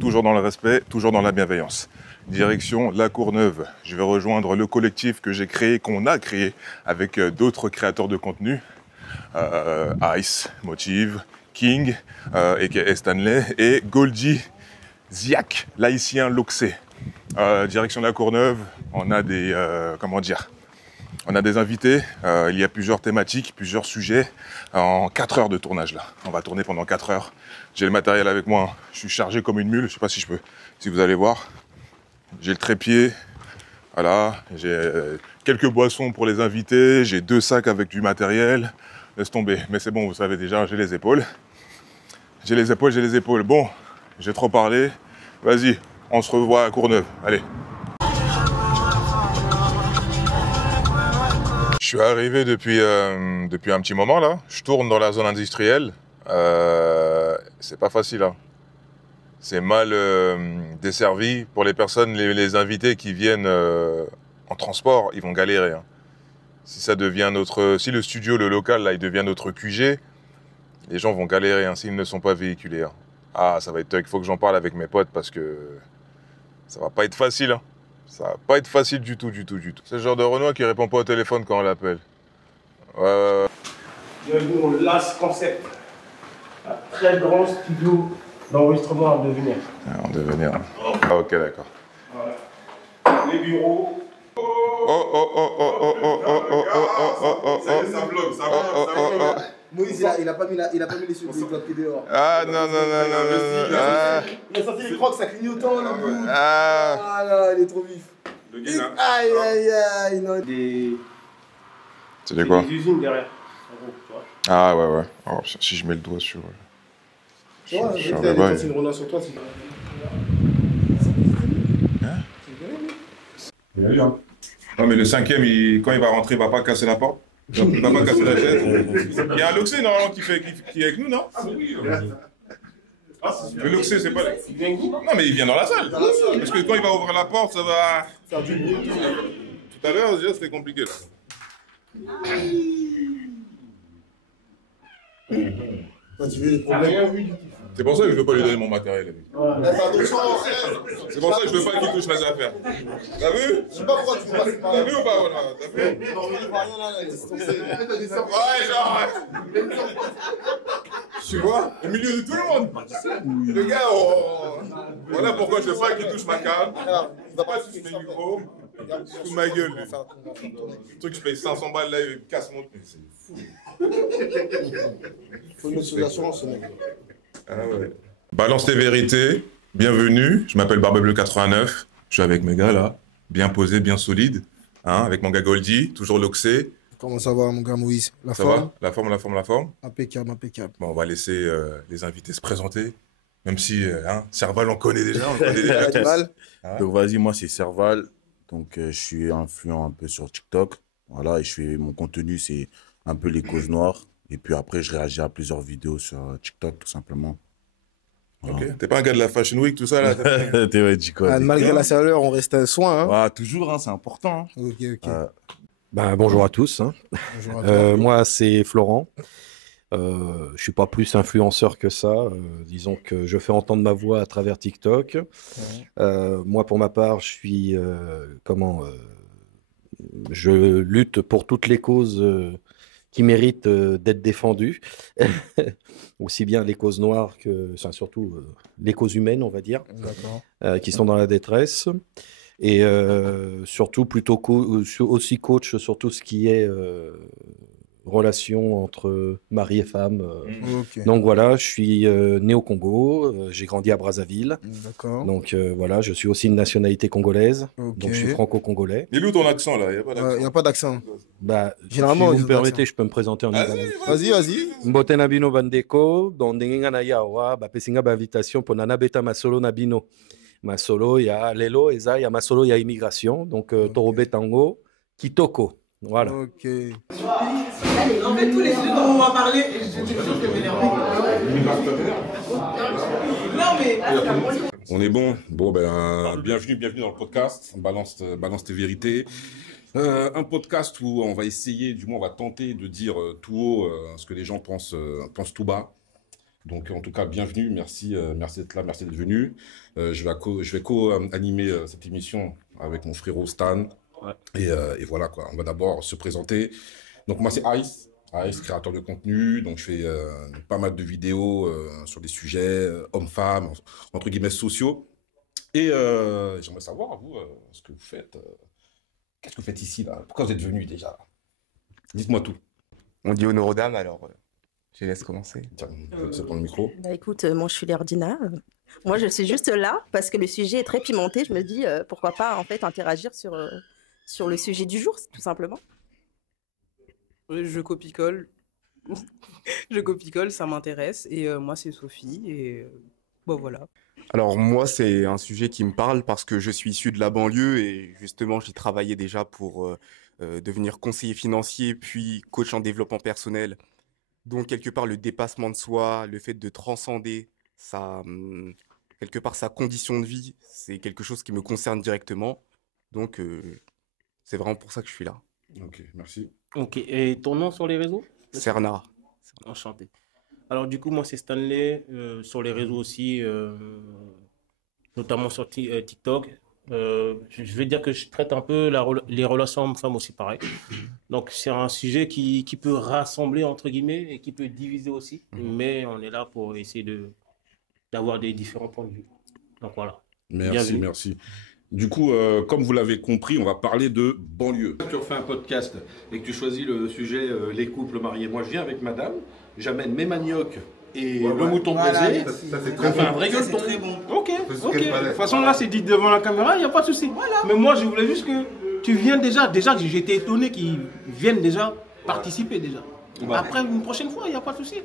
toujours dans le respect, toujours dans la bienveillance. Direction La Courneuve. Je vais rejoindre le collectif que j'ai créé, qu'on a créé avec d'autres créateurs de contenu. Ice, Motive, King, aka Stanley, et Goldie Ziak, l'haïtien Loxé. Direction La Courneuve, on a des, on a des invités, il y a plusieurs thématiques, plusieurs sujets, en 4 heures de tournage là. On va tourner pendant 4 heures. J'ai le matériel avec moi, je suis chargé comme une mule, je sais pas si je peux, si vous allez voir. J'ai le trépied, voilà, j'ai quelques boissons pour les invités, j'ai 2 sacs avec du matériel, laisse tomber. Mais c'est bon, vous savez déjà, j'ai les épaules. J'ai les épaules. Bon, j'ai trop parlé, vas-y, on se revoit à Courneuve, allez. Je suis arrivé depuis un petit moment là. Je tourne dans la zone industrielle. C'est pas facile. Hein. C'est mal desservi pour les personnes, les invités qui viennent en transport. Ils vont galérer. Hein. Si ça devient si le studio, le local là, il devient notre QG, les gens vont galérer hein, s'ils ne sont pas véhiculés. Hein. Ah, ça va être. Il faut que j'en parle avec mes potes parce que ça va pas être facile. Hein. Ça va pas être facile du tout. C'est le genre de Renoir qui répond pas au téléphone quand on l'appelle. Bienvenue au Last Concept, un très grand studio d'enregistrement en devenir. En devenir. Ah ok, d'accord. Voilà. Les bureaux. Ça vlog. Moïse, il a pas mis les sous-titres dehors. Ah non. Il a sorti les crocs, ça clignotant là. Ah là, il est trop vif. Le gars, aïe. Non. c'est quoi? Des usines derrière. En gros, tu vois. Ah ouais. Oh, si je mets le doigt sur... Tu vois, sur t'as le bail. une Renault sur toi. Hein? Non mais le 5e, quand il va rentrer, il va pas casser la porte. Il va pas casser la chaise. Il y a un Loxé normalement qui est avec nous, non? Oui. Le Loxé, c'est pas... Non mais il vient dans la salle. Parce que quand il va ouvrir la porte, ça va... Ça du bruit. Tout à l'heure, déjà, c'était compliqué là. Quand tu veux les problèmes. C'est pour ça que je veux pas lui donner mon matériel. C'est pour ça que je veux pas qu'il touche mes affaires. T'as vu? Je sais pas pourquoi tu passes par T'as là. vu ou pas, voilà? T'as vu? Ouais, genre... Tu vois? Au milieu de tout le monde. Le gars, voilà pourquoi je veux pas qu'il touche ma carte. Il va pas toucher mes micros. Il se fout de ma gueule, lui. Le truc, je paye 500 balles, là, il casse mon... C'est fou. Il faut une autre assurance, ce mec. Ah ouais. Balance tes vérités, bienvenue, je m'appelle Barbebleu89, je suis avec mes gars là, bien posé, bien solide, hein, avec mon gars Goldie, toujours Loxé. Comment ça va, mon gars Moïse? La Ça forme? va? La forme. Impeccable. Bon, on va laisser les invités se présenter, même si Serval on connaît déjà, tous. Hein? Donc vas-y, moi c'est Serval, donc je suis influent un peu sur TikTok, voilà, et mon contenu c'est un peu les causes noires, et puis après je réagis à plusieurs vidéos sur TikTok tout simplement. Voilà. Ok, t'es pas un gars de la Fashion Week, tout ça là? T'es ouais, du coup. Malgré la chaleur, on reste un soin. Hein? Ouais, toujours, hein, c'est important. Hein. Ok. Bonjour à tous. Hein. Bonjour à toi. Moi, c'est Florent. Je suis pas plus influenceur que ça. Disons que je fais entendre ma voix à travers TikTok. Moi, pour ma part, je suis je lutte pour toutes les causes qui méritent d'être défendues, aussi bien les causes noires que, surtout les causes humaines, on va dire, qui sont dans la détresse. Et surtout plutôt aussi coach sur tout ce qui est relation entre mari et femme. Donc voilà, je suis né au Congo, j'ai grandi à Brazzaville. D'accord. Donc voilà, je suis aussi une nationalité congolaise, donc je suis franco-congolais. Il est où ton accent là? Il n'y a pas d'accent. Généralement, si vous me permettez, je peux me présenter en Ibanais. Vas-y. Mbote na bino bandeko, donc ndenge nga na yawa, bapesinga ba invitation pour nana beta masolo na bino. Masolo ya lelo eza ya masolo ya immigration, donc Torobe Tango, Kitoko. Voilà. Ok. En fait, tous les sujets dont on va parler, je dis toujours que m'énerver. Non, mais. On est bon. Bon, bienvenue dans le podcast. Balance tes vérités. Un podcast où on va essayer, du moins on va tenter de dire tout haut ce que les gens pensent tout bas. Donc, en tout cas, bienvenue. Merci, merci d'être là, merci d'être venu. Je vais co-animer cette émission avec mon frérot Stan. Ouais. Et voilà, quoi. On va d'abord se présenter. Donc, moi, c'est Ice. Ice, créateur de contenu. Donc, je fais pas mal de vidéos sur des sujets hommes-femmes, entre guillemets, sociaux. Et j'aimerais savoir, vous, ce que vous faites. Qu'est-ce que vous faites ici, là? Pourquoi vous êtes venu déjà? Dites-moi tout. On dit honneur aux dames, alors je laisse commencer. Tiens, c'est pour le micro. Bah écoute, moi je suis Lérdina. Moi je suis juste là parce que le sujet est très pimenté. Je me dis pourquoi pas en fait interagir sur le sujet du jour, tout simplement. Je copie-colle. Je copie-colle, ça m'intéresse. Et moi c'est Sophie. Et bon voilà. Alors moi c'est un sujet qui me parle parce que je suis issu de la banlieue et justement j'y travaillais déjà pour devenir conseiller financier puis coach en développement personnel. Donc, quelque part, le dépassement de soi, le fait de transcender quelque part sa condition de vie, c'est quelque chose qui me concerne directement. Donc, c'est vraiment pour ça que je suis là. Ok, merci. Ok, et ton nom sur les réseaux? Serna. Enchanté. Alors, du coup, moi, c'est Stanley, sur les réseaux aussi, notamment sur TikTok. Je vais dire que je traite un peu les relations hommes-femmes aussi, pareil. Donc, c'est un sujet qui peut rassembler, entre guillemets, et qui peut diviser aussi. Mais on est là pour essayer d'avoir des différents points de vue. Donc, voilà. Merci, merci. Du coup, comme vous l'avez compris, on va parler de banlieue. Tu refais un podcast et que tu choisis le sujet les couples mariés. Moi, je viens avec madame, j'amène mes maniocs et le mouton braisé. Ça, c'est On fait un vrai gueuleton. Très bon. Ok, ok. De toute façon, là, c'est dit devant la caméra, il n'y a pas de souci. Voilà. Mais moi, je voulais juste que tu viennes déjà. Déjà, que j'étais étonné qu'ils viennent déjà participer déjà. Après, une prochaine fois, il n'y a pas de souci.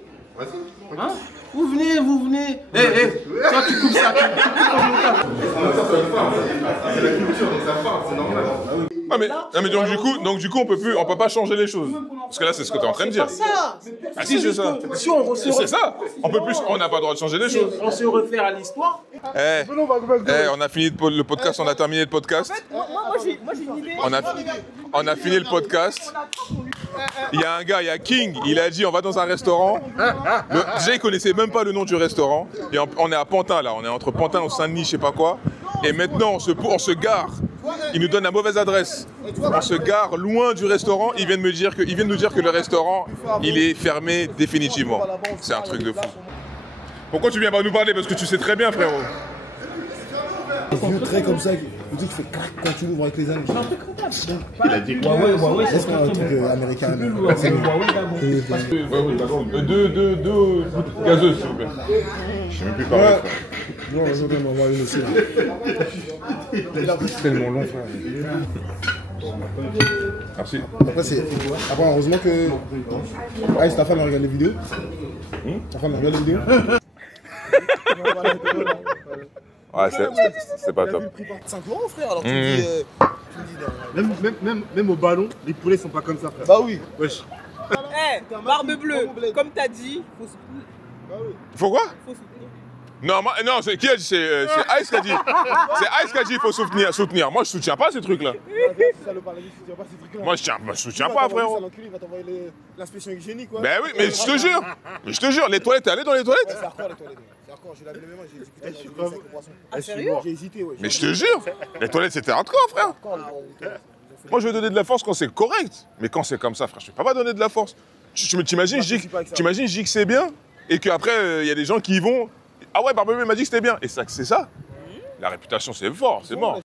Hein? Vous venez. Toi, tu coupes ça. C'est la culture, donc ça part, c'est normal. Mais donc du coup, on peut pas changer les choses. Parce que là, c'est ce que tu es en train de dire. Ah si, c'est ça. C'est ça. On n'a pas le droit de changer les choses. On se réfère à l'histoire. On a fini le podcast, on a terminé le podcast. Moi, j'ai une idée. On a fini le podcast. Il y a un gars, il y a King, il a dit on va dans un restaurant. Déjà, il connaissait même pas le nom du restaurant. Et on est à Pantin là, on est entre Pantin et Saint-Denis, je sais pas quoi. Et maintenant, on se gare. Il nous donne la mauvaise adresse. On se gare loin du restaurant. Ils viennent nous dire que le restaurant, il est fermé définitivement. C'est un truc de fou. Pourquoi tu viens pas nous parler? Parce que tu sais très bien, frérot. Vieux trait comme ça, le truc qui fait crac quand tu l'ouvres avec les amis. Il a dit quoi? Ouais, c'est un truc américain. Ouais, d'accord. Deux gazeuses, s'il vous plaît. Je sais même plus parler. Non, aujourd'hui, on m'envoie une aussi. C'est tellement long, frère. Merci. Après, heureusement que. Ah, c'est ta femme, elle regarde les vidéos. Ta femme, elle regarde les vidéos. Ouais, c'est pas top. 5 €, frère, alors tu me dis. Même au ballon, les poulets sont pas comme ça, frère. Bah oui. Wesh. Barbe bleue, comme t'as dit, faut soutenir. Bah oui. Faut quoi? Faut soutenir. Non, c'est qui a dit? C'est Ice qui a dit. C'est Ice qui a dit qu'il faut soutenir. Moi, je soutiens pas ces trucs-là. Moi, je soutiens pas, frérot. Il va t'envoyer l'inspection hygiénique, quoi. Ben oui, mais je te jure, les toilettes, t'es allé dans les toilettes? C'est hardcore, les toilettes. C'est hardcore, j'ai lavé les mains, j'ai exécuté Ah, sérieux? J'ai hésité, ouais. Mais je te jure, les toilettes, c'était hardcore, frère. Moi, je vais donner de la force quand c'est correct. Mais quand c'est comme ça, frère, je vais pas donner de la force. T'imagines, je dis que c'est bien, et qu'après, il y a des gens qui y vont. Ah ouais, Barbelé m'a dit que c'était bien. Et ça, c'est ça. La réputation, c'est fort, c'est mort.